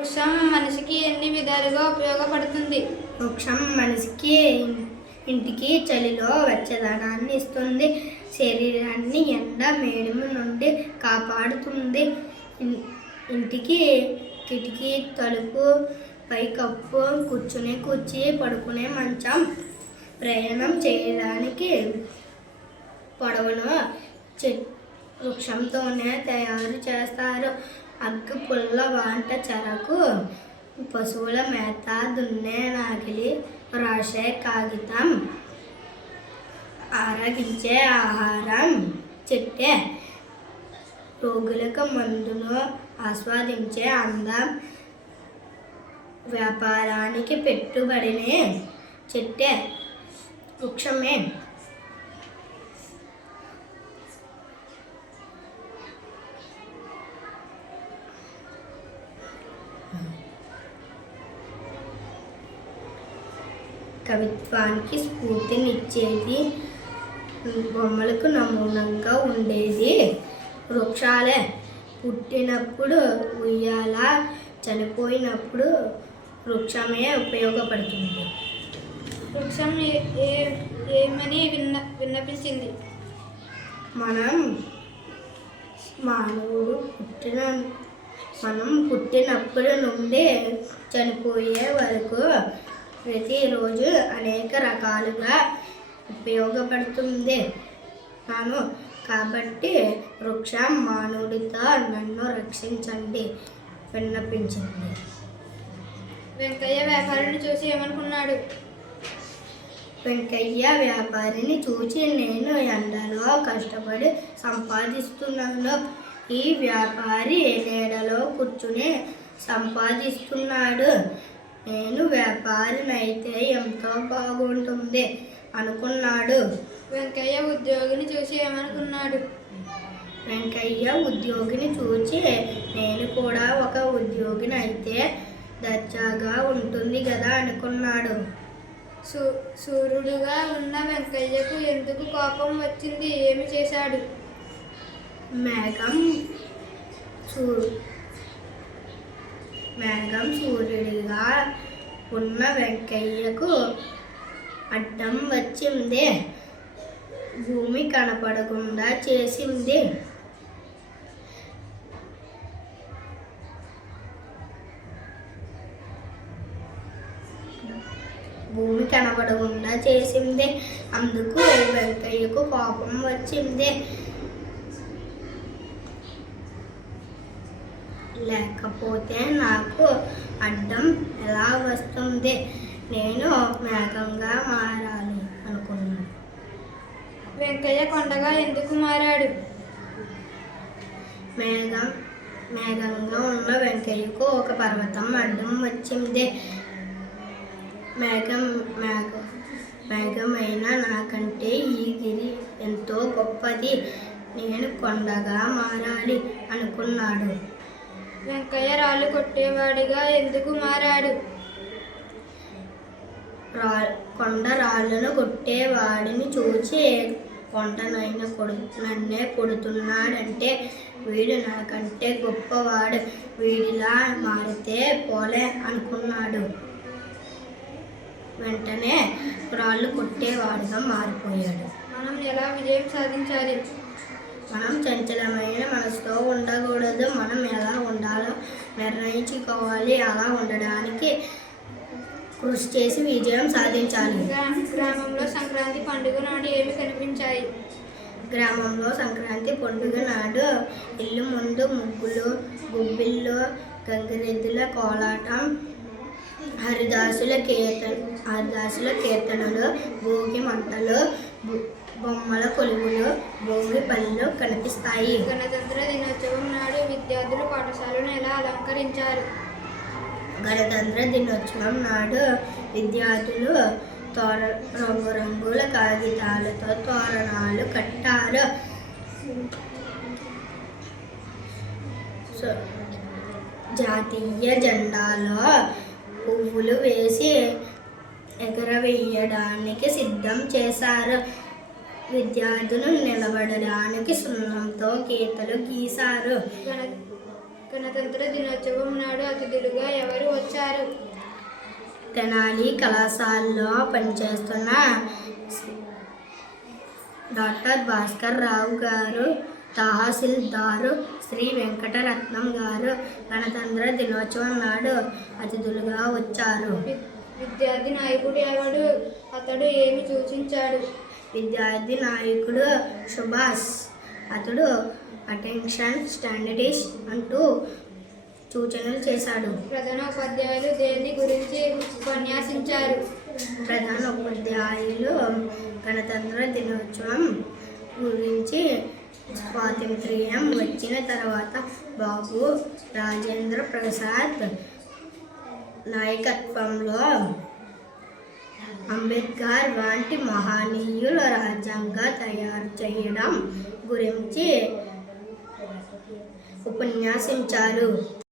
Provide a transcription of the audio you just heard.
వృక్షం మనిషికి ఎన్ని విధాలుగా ఉపయోగపడుతుంది? వృక్షం మనిషికి ఇంటికి చలిలో వెచ్చదనాన్ని ఇస్తుంది, శరీరాన్ని ఎండ వేడిమి నుండి కాపాడుతుంది. ఇంటికి కిటికీ, తలుపు, పైకప్పు, కూర్చునే కుర్చీ, పడుకునే మంచం, ప్రయాణం చేయడానికి పొడవును వృక్షంతోనే తయారు చేస్తారు. అగ్గి పుల్ల, వంట చెరకు, పశువుల మేత, దున్నే నాకిలి, రాసే కాగితం, ఆరగించే ఆహారం చెట్టే, రోగులకు మందును ఆస్వాదించే అందం, వ్యాపారానికి పెట్టుబడిని చెట్టే, వృక్షమే. కవిత్వానికి స్ఫూర్తినిచ్చేది, బొమ్మలకు నమూనంగా ఉండేది వృక్షాలే. పుట్టినప్పుడు ఉయ్యాల, చనిపోయినప్పుడు వృక్షమే ఉపయోగపడుతుంది. వృక్షం ఏమని విన్నపించింది? మనం పుట్టినప్పటి నుండి చనిపోయే వరకు ప్రతిరోజు అనేక రకాలుగా ఉపయోగపడుతుంది కాబట్టి వృక్షం మానవుడితో నన్ను రక్షించండి విన్నపించింది. వెంకయ్య వ్యాపారిని చూసి ఏమనుకున్నాడు? వెంకయ్య వ్యాపారిని చూసి, నేను ఎండలో కష్టపడి సంపాదిస్తున్నాను, ఈ వ్యాపారి నీడలో కూర్చుని సంపాదిస్తున్నాడు, నేను వ్యాపారినైతే ఎంతో బాగుంటుంది అనుకున్నాడు. వెంకయ్య ఉద్యోగిని చూసి ఏమనుకున్నాడు? వెంకయ్య ఉద్యోగిని చూసి, నేను కూడా ఒక ఉద్యోగిని అయితే దర్జాగా ఉంటుంది కదా అనుకున్నాడు. సూర్యుడుగా ఉన్న వెంకయ్యకు ఎందుకు కోపం వచ్చింది? ఏమి చేశాడు? మేఘం సూర్యుడిగా ఉన్న వెంకయ్యకు అడ్డం వచ్చింది, భూమి కనపడకుండా చేసింది. అందుకు వెంకయ్యకు కోపం వచ్చింది. లేకపోతే నాకు అడ్డం ఎలా వస్తుంది? నేను మేఘంగా మారాలి అనుకున్నాను. వెంకయ్య కొండగా ఎందుకు మారాడు? మేఘంగా ఉన్న వెంకయ్యకు ఒక పర్వతం అడ్డం వచ్చింది. మేఘమైన నాకంటే ఈ గిరి ఎంతో గొప్పది, నేను కొండగా మారాలి అనుకున్నాడు. వెంకయ్య రాళ్ళు కొట్టేవాడిగా ఎందుకు మారాడు? కొండ రాళ్ళను కొట్టేవాడిని చూసి, నన్నే కొడుతున్నాడంటే వీడు నాకంటే గొప్పవాడు, వీడిలా మారితే పోలే అనుకున్నాడు. వెంటనే రాళ్ళు కొట్టేవాడిగా మారిపోయాడు. మనం ఎలా విజయం సాధించాలి? మనం చంచలమైన మనసుతో ఉండకూడదు, మనం ఎలా ఉండాలో నిర్ణయించుకోవాలి. అలా ఉండడానికి కృషి చేసి విజయం సాధించాలి. గ్రామంలో సంక్రాంతి పండుగ నాడు ఏమి కనిపించాయి? గ్రామంలో సంక్రాంతి పండుగ నాడు ఇల్లు ముందు ముగ్గులు, గుబ్బిళ్ళు, గంగిరెద్దుల కోలాటం, హరిదాసుల కీర్తనలు, భోగి మంటలు, బొమ్మల కొలువులు, భోగి పళ్ళు కనిపిస్తాయి. గణతంత్ర దినోత్సవం నాడు విద్యార్థులు పాఠశాలను ఎలా అలంకరించారు? గణతంత్ర దినోత్సవం నాడు విద్యార్థులు రంగురంగుల కాగితాలతో తోరణాలు కట్టారు. జాతీయ జెండాలో పువ్వులు వేసి ఎగరవేయడానికి సిద్ధం చేశారు. విద్యార్థులు నిలబడడానికి సున్నంతో గీతలు గీశారు. గణతంత్ర దినోత్సవం నాడు అతిథులుగా నిర్వహించారు. తెనాలి కళాశాలలో పనిచేస్తున్న డాక్టర్ భాస్కర్ రావు గారు, తహసీల్దారు శ్రీ వెంకటరత్నం గారు గణతంత్ర దినోత్సవం నాడు అతిథులుగా వచ్చారు. విద్యార్థి నాయకుడు ఎవడు? అతడు ఏమి సూచించాడు? విద్యార్థి నాయకుడు సుభాష్. అతడు అటెన్షన్ స్టాండర్డ్స్ అంటూ సూచనలు చేశాడు. ప్రధాన ఉపాధ్యాయులు దేని గురించి ఉపన్యాసించారు? ప్రధాన ఉపాధ్యాయులు గణతంత్ర దినోత్సవం గురించి, స్వాతంత్ర్యం వచ్చిన తర్వాత బాబు రాజేంద్ర ప్రసాద్ నాయకత్వంలో అంబేద్కర్ వంటి మహనీయులు రాజ్యాంగ తయారు చేయడం గురించి ఉపన్యాసించారు.